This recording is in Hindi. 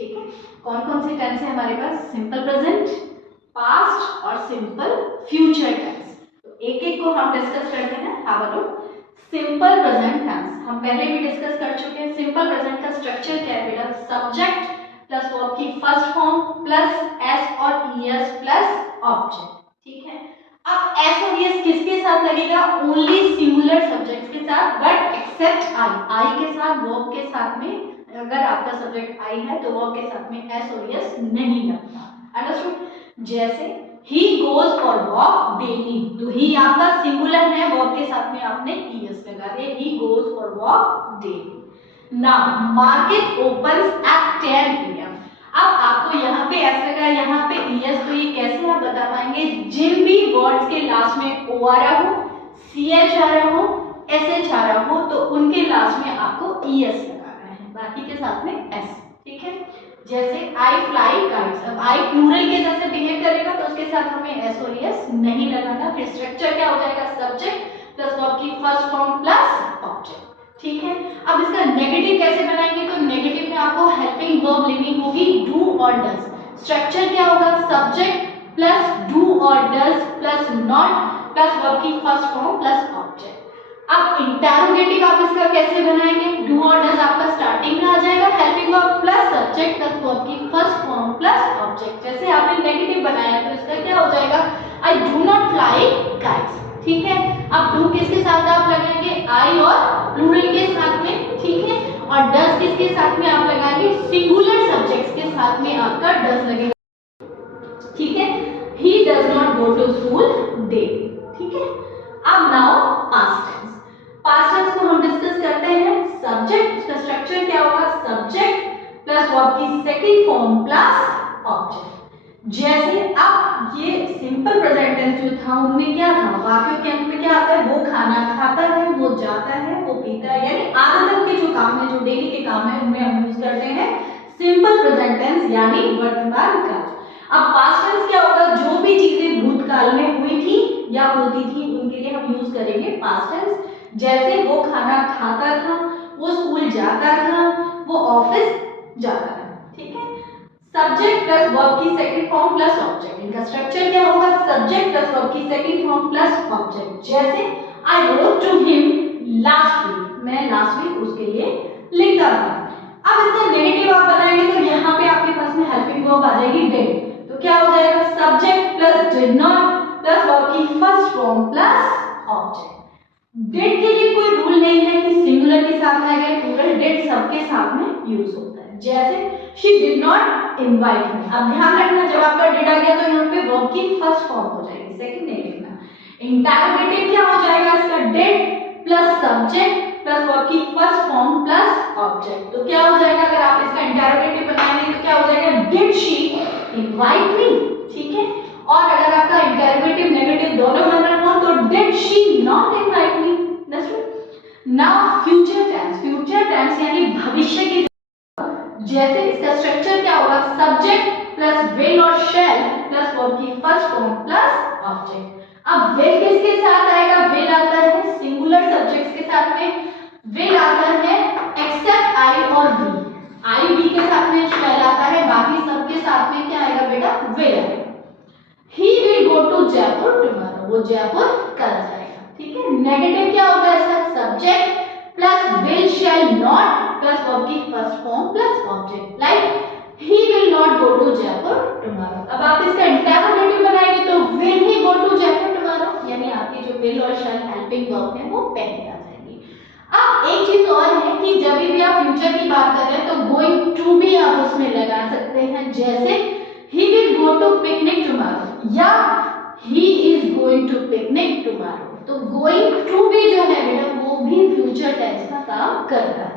ठीक है, कौन कौन से टेंस है हमारे पास? सिंपल प्रेजेंट, पास्ट और सिंपल फ्यूचर टेंस। तो एक एक को हम डिस्कस करते हैं। हाँ बोलो, सिंपल प्रेजेंट टेंस हम पहले भी डिस्कस कर चुके हैं। सिंपल प्रेजेंट का स्ट्रक्चर क्या है बेटा? सब्जेक्ट प्लस वर्ब की फर्स्ट फॉर्म प्लस एस और ईएस प्लस ऑब्जेक्ट। ठीक है, अब एस और ईएस किसके साथ लगेगा? ओनली सिंगुलर सब्जेक्ट्स के साथ, बट एक्सेप्ट आई। आई के साथ, वर्ब के साथ में, अगर आपका सब्जेक्ट आई है तो वर्ब के साथ में एस और ईएस नहीं लगता। अंडरस्टूड? जैसे he goes for walk daily, तो ही आपका सिंगुलर है, वर्ब के साथ में आपने ईएस लगा दिया, he goes for walk daily. Now market opens eight 10 PM। अब आपको यहाँ पे एस लगा, यहाँ पे ईएस, तो ये कैसे आप बता पाएंगे? जिन भी वर्ड्स के लास्ट में ओ आ रहा हो, सीएच आ रहा हो, एसएच आ रहा हो, तो उनके लास्ट में आपको ईएस लगाना है, बाकी के साथ में एस। ठीक है, जैसे आई फ्लाई काइट्स, अब आई प्लूरल के जैसे बिहेव करेगा तो उसके साथ हमें एस और एस नहीं लगाना। फिर स्ट्रक्चर क्या हो जाएगा? सब्जेक्ट प्लस वर्ब की फर्स्ट फॉर्म प्लस ऑब्जेक्ट। ठीक है, अब इसका नेगेटिव कैसे बनाएंगे? तो नेगेटिव में आपको हेल्पिंग वर्ब लेनी होगी, डू और डज। स्ट्रक्चर क्या होगा? सब्जेक्ट प्लस डू और does plus not plus verb की फर्स्ट फॉर्म प्लस ऑब्जेक्ट। अब इंटरोगेटिव आप इसका कैसे बनाएंगे? डू और डज आपका स्टार्टिंग में आ जाएगा, helping verb plus subject plus verb की फर्स्ट फॉर्म प्लस ऑब्जेक्ट। जैसे आपने नेगेटिव बनाया तो इसका क्या हो जाएगा? I do not fly kites. ठीक है, अब डू किसके साथ आप लगाएंगे? आई और प्लूरल के साथ में। ठीक है, और डज किसके साथ में आप लगाएंगे? सिंगुलर सब्जेक्ट्स के साथ में आपका डज लगेगा। ठीक है, he does not go to school दे। ठीक है, अब now past tense. Past tense को हम डिस्कस करते हैं। सब्जेक्ट, उसका स्ट्रक्चर क्या होगा? सब्जेक्ट प्लस वर्ब की सेकंड फॉर्म प्लस ऑब्जेक्ट। जैसे अब ये सिंपल प्रेजेंट टेंस जो था उनमें क्या था? वाक्यों के अंत में क्या आता है? वो खाना खाता है, वो जाता है, वो पीता है, यानी आदतों के जो काम है, जो डेली के काम है, उनमें हम यूज करते हैं सिंपल प्रेजेंट टेंस यानी वर्तमान काल। अब पास्ट टेंस क्या होगा? जो भी चीजें भूतकाल में हुई थी या होती थी उनके लिए हम यूज करेंगे पास्ट टेंस। जैसे वो खाना खाता था, वो स्कूल जाता था, वो ऑफिस जाता था। ठीक है, सब्जेक्ट प्लस वर्ब की सेकंड फॉर्म प्लस ऑब्जेक्ट। इनका स्ट्रक्चर क्या होगा? सब्जेक्ट प्लस वर्ब की सेकंड फॉर्म प्लस ऑब्जेक्ट। जैसे I wrote to him last week, मैं लास्ट वीक उसके लिए लिखा था। अब इसका नेगेटिव आप बनाएंगे तो यहाँ पे आपके पास में हेल्पिंग वर्ब आ जाएगी डिड, तो क्या हो जाएगा? Subject plus did not plus verb की first form plus object. Did के लिए कोई रूल नहीं है कि सिंगुलर के साथ आएगा, प्लूरल, डिड सबके साथ में यूज होता है। जैसे she did not invite me। अब ध्यान रखना, जब आपका did आ गया तो यहाँ पे वर्ब की फर्स्ट फॉर्म हो जाएगी, सेकंड नहीं लिखना। इंटरोगेटिव क्या हो जाएगा? इसका did plus subject plus verb की फर्स्ट फॉर्म प्लस ऑब्जेक्ट। तो क्या हो जाएगा? अगर आप इसका इंटरोगेटिव बनाएंगे तो क्या हो जाएगा? did she invite me। ठीक है, और अगर आपका इंटरोगेटिव नेगेटिव दोनों बनना हो तो did she not invite me। Now future tense. Future tense यानी भविष्य की, जैसे इसका स्ट्रक्चर क्या होगा? सब्जेक्ट प्लस विल और शैल प्लस वर्ब की फर्स्ट फॉर्म प्लस ऑब्जेक्ट। अब विल किसके साथ आएगा? विल आता है सिंगुलर सब्जेक्ट्स के साथ में, विल आता है एक्सेप्ट आई और बी, आई बी के साथ में शैल आता है, बाकी सबके साथ में क्या आएगा बेटा? विल आएगा। He will go to Jaipur tomorrow, वो जयपुर कल जाएगा। ठीक है, नेगेटिव क्या होगा इसका? Subject plus will shall not plus verb की first form plus object, like he will not go to Jaipur tomorrow। अब आप इसका इंटरोगेटिव बनाएंगे तो will he go to Jaipur tomorrow, यानी आपकी जो will और shall हेल्पिंग वर्ब है वो पहले आ जाएगी। अब एक चीज और है कि जब भी आप फ्यूचर की बात कर रहे हैं तो going to भी आप उसमें लगा सकते हैं। जैसे he will go to picnic tomorrow या he is going to picnic tomorrow, तो going to भी जो है बेटा वो भी फ्यूचर टेंस का काम करता है।